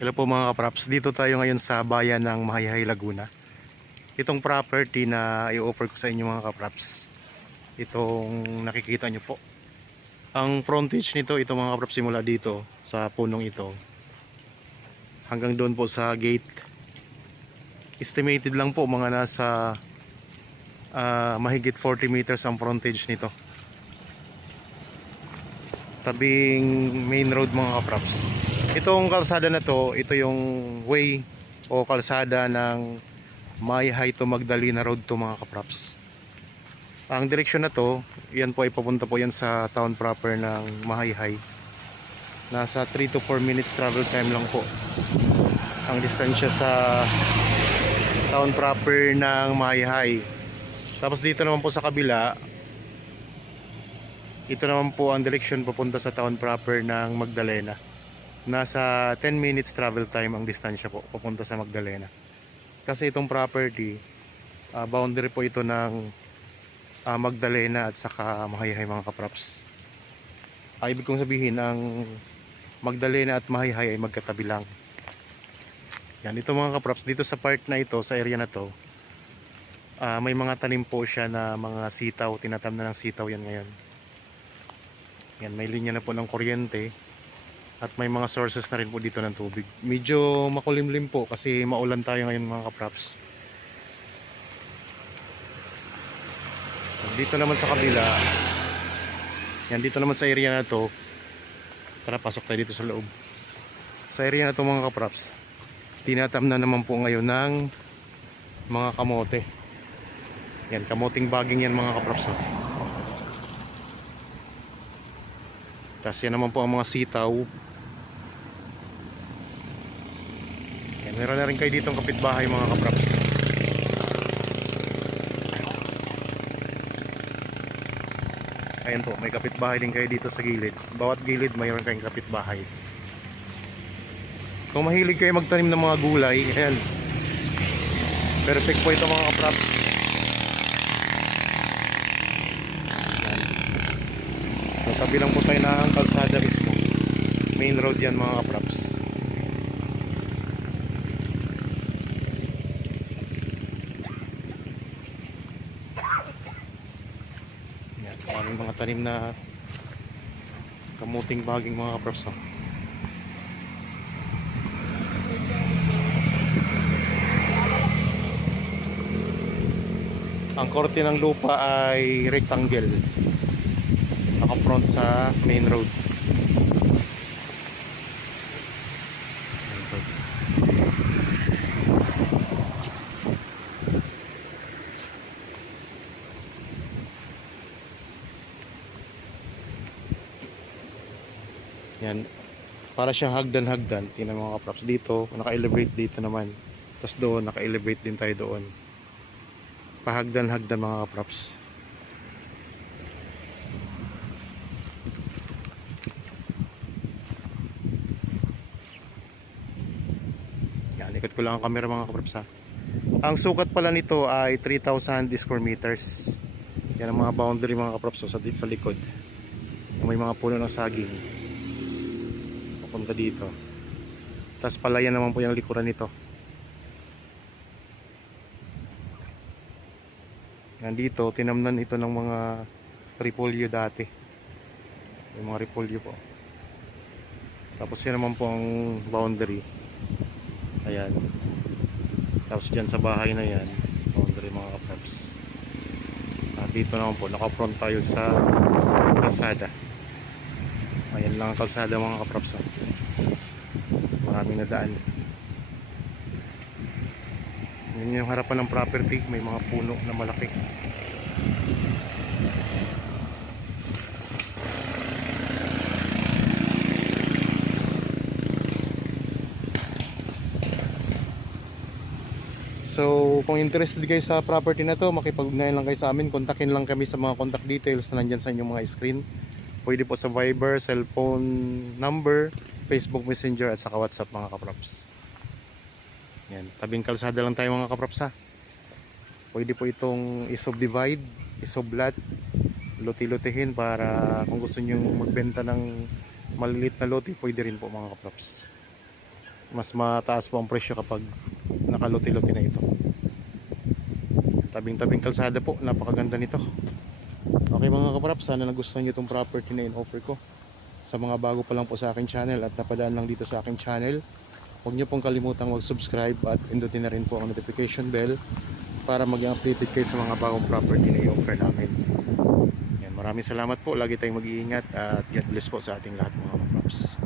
Hello po mga kapraps, dito tayo ngayon sa bayan ng Mahayhay, Laguna. Itong property na i-offer ko sa inyo mga kapraps, itong nakikita nyo po. Ang frontage nito, ito mga kapraps, simula dito sa punong ito hanggang doon po sa gate. Estimated lang po mga nasa mahigit 40 meters ang frontage nito. Tabing main road mga kapraps. Itong kalsada na to, ito yung way o kalsada ng Mahayhay to Magdalena Road to mga kapraps. Ang direksyon na to, yan po ay papunta po yan sa town proper ng Mahayhay. Nasa 3 to 4 minutes travel time lang po ang distansya sa town proper ng Mahayhay. Tapos dito naman po sa kabila, ito naman po ang direksyon papunta sa town proper ng Magdalena. Nasa 10 minutes travel time ang distansya po papunta sa Magdalena. Kasi itong property, boundary po ito ng Magdalena at saka Mahayhay mga kapraps. Ibig kong sabihin, ang Magdalena at Mahayhay ay magkatabi lang. Yan, ito mga kapraps, dito sa part na ito, sa area na to, may mga tanim po siya na mga sitaw, tinatam na ng sitaw yan ngayon. Yan, may linya na po ng kuryente. At may mga sources na rin po dito ng tubig. Medyo makulimlim po kasi maulan tayo ngayon mga kapraps. Dito naman sa kabila, yan, dito naman sa area na to, tara pasok tayo dito sa loob. Sa area na to mga kapraps, tinatam na naman po ngayon ng mga kamote. Yan, kamoting baging yan mga kapraps. Kasi yan naman po ang mga sitaw. Meron na rin kayo ditong kapitbahay mga kapraps. Ayan po, may kapitbahay din kayo dito sa gilid. Bawat gilid mayroon kayong kapitbahay. Kung mahilig kayo magtanim ng mga gulay, ayan, perfect po ito mga kapraps. So, tabi lang po tayo ng kalsada mismo. Main road yan mga kapraps. Maraming mga tanim na kamuting baging mga kapraps. Ang korte ng lupa ay rectangle, naka-front sa main road. Yan, para siyang hagdan-hagdan. Tingnan mga kapraps, dito naka-elevate, dito naman, tapos doon naka-elevate din tayo doon. Pahagdan-hagdan mga kapraps. Yan, ikot ko lang ang camera mga kapraps ha. Ang sukat pala nito ay 3,000 square meters. Yan ang mga boundary mga kapraps sa likod. May mga puno ng saging papunta dito. Tapos palayan naman po yung likuran nito. Nandito, tinamnan ito ng mga repolyo dati. Yung mga repolyo po. Tapos yan naman po ang boundary. Ayan. Tapos dyan sa bahay na yan, boundary mga kapraps. Dito naman po, naka-front tayo sa kalsada. Ayan lang ang kalsada mga kapraps. Maraming nadaan. Yan yung harapan ng property, may mga puno na malaki. So kung interested kayo sa property na to, makipag-ugnayan lang kayo sa amin. Kontakin lang kami sa mga contact details na nandyan sa inyong mga screen. Pwede po sa Viber, cellphone number, Facebook Messenger at saka WhatsApp mga kapraps. Yan, tabing kalsada lang tayo mga kapraps ha. Pwede po itong i-subdivide, i-sublat, luti-lutihin para kung gusto nyo magbenta ng malilit na lote, pwede rin po mga kapraps. Mas mataas po ang presyo kapag nakaluti-luti na ito. Tabing-tabing kalsada po, napakaganda nito. Okay mga kaprap, sana nagustuhan nyo itong property na in-offer ko. Sa mga bago pa lang po sa aking channel at napadaan lang dito sa aking channel, huwag nyo pong kalimutang mag-subscribe at pindutin na rin po ang notification bell para maging updated kayo sa mga bagong property na i-offer namin. Yan, maraming salamat po, lagi tayong mag-iingat at God bless po sa ating lahat mga kapraps.